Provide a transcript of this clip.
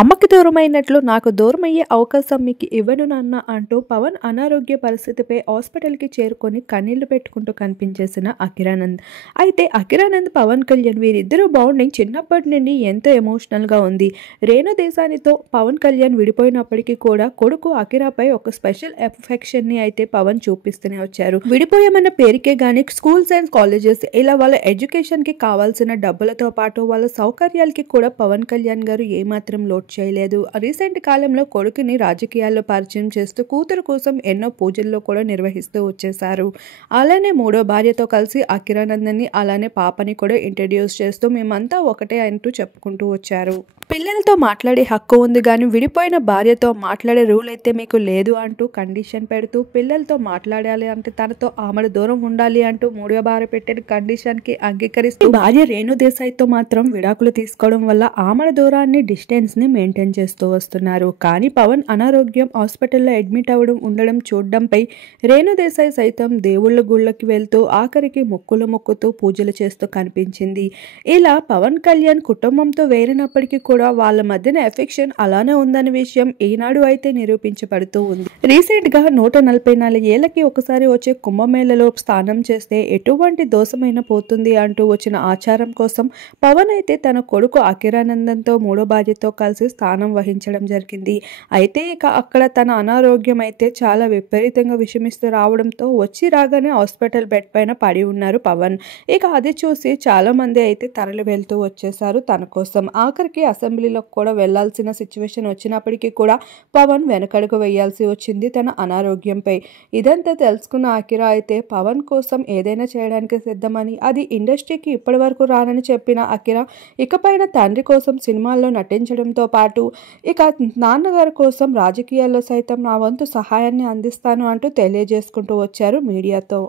అమ్మకి దూరమైనట్లు నాకు దూరమయ్యే అవకాశం మీకు ఇవ్వను నాన్న అంటూ పవన్ అనారోగ్య పరిస్థితిపై హాస్పిటల్కి చేరుకొని కన్నీళ్లు పెట్టుకుంటూ కనిపించేసిన అఖిరానంద్. అయితే అఖిరానంద్ పవన్ కళ్యాణ్ వీరిద్దరూ బాండింగ్ చిన్నప్పటి నుండి ఎంతో ఎమోషనల్గా ఉంది. రేణు దేశానితో పవన్ కళ్యాణ్ విడిపోయినప్పటికీ కూడా కొడుకు అఖిరాపై ఒక స్పెషల్ ఎఫెక్షన్ని అయితే పవన్ చూపిస్తూనే వచ్చారు. విడిపోయామన్న పేరుకే గానీ స్కూల్స్ అండ్ కాలేజెస్ ఇలా వాళ్ళ ఎడ్యుకేషన్కి కావాల్సిన డబ్బులతో పాటు వాళ్ళ సౌకర్యాలకి కూడా పవన్ కళ్యాణ్ గారు ఏమాత్రం లోటు చేయలేదు. రీసెంట్ కాలంలో కొడుకుని రాజకీయాల్లో పరిచయం చేస్తూ కూతురు కోసం ఎన్నో పూజల్లో కూడా నిర్వహిస్తూ వచ్చేశారు. అలానే మూడో భార్యతో కలిసి అఖిరానందని అలానే పాపని కూడా ఇంట్రడ్యూస్ చేస్తూ మేమంతా ఒకటే అంటూ చెప్పుకుంటూ వచ్చారు. పిల్లలతో మాట్లాడే హక్కు ఉంది కానీ విడిపోయిన భార్యతో మాట్లాడే రూల్ అయితే మీకు లేదు అంటూ కండిషన్ పెడుతూ పిల్లలతో మాట్లాడాలి అంటే తనతో ఆమెడు దూరం ఉండాలి అంటూ మూడో భార్య పెట్టిన కండిషన్కి అంగీకరిస్తూ భార్య రేణు దేశాయ్తో మాత్రం విడాకులు తీసుకోవడం వల్ల ఆమెడ దూరాన్ని డిస్టెన్స్ని మెయింటైన్ చేస్తూ వస్తున్నారు. కానీ పవన్ అనారోగ్యం హాస్పిటల్లో అడ్మిట్ అవ్వడం ఉండడం చూడడంపై రేణు దేశాయ్ సైతం దేవుళ్ళ గుళ్ళకి వెళ్తూ ఆఖరికి మొక్కులు మొక్కుతూ పూజలు చేస్తూ కనిపించింది. ఇలా పవన్ కళ్యాణ్ కుటుంబంతో వేరినప్పటికీ కూడా వాళ్ళ మధ్యన ఎఫెక్షన్ అలానే ఉందనే విషయం ఈనాడు అయితే నిరూపించబడుతూ ఉంది. రీసెంట్ గా 144 ఏళ్లకి ఒకసారి వచ్చే కుంభమేళలో స్నానం చేస్తే ఎటువంటి దోషమైనా పోతుంది అంటూ వచ్చిన ఆచారం కోసం పవన్ అయితే తన కొడుకు అఖిరానందంతో మూడో భార్యతో కలిసి స్థానం వహించడం జరిగింది. అయితే ఇక అక్కడ తన అనారోగ్యం అయితే చాలా విపరీతంగా విషమిస్తూ రావడంతో వచ్చి రాగానే హాస్పిటల్ బెడ్ పైన పడి ఉన్నారు పవన్. ఇక అది చూసి చాలా మంది అయితే తరలి వెళ్తూ వచ్చేసారు తన కోసం. ఆఖరికి అసెంబ్లీలోకి కూడా వెళ్లాల్సిన సిచ్యువేషన్ వచ్చినప్పటికీ కూడా పవన్ వెనకడుగు వేయాల్సి వచ్చింది తన అనారోగ్యంపై. ఇదంతా తెలుసుకున్న అఖిరా అయితే పవన్ కోసం ఏదైనా చేయడానికి సిద్ధమని, అది ఇండస్ట్రీకి ఇప్పటి వరకు రానని చెప్పిన అఖిరా ఇకపైన తండ్రి కోసం సినిమాల్లో నటించడంతో పాటు ఇక నాన్నగారి కోసం రాజకీయాల్లో సైతం నా వంతు సహాయాన్ని అందిస్తాను అంటూ తెలియజేసుకుంటూ వచ్చారు మీడియాతో.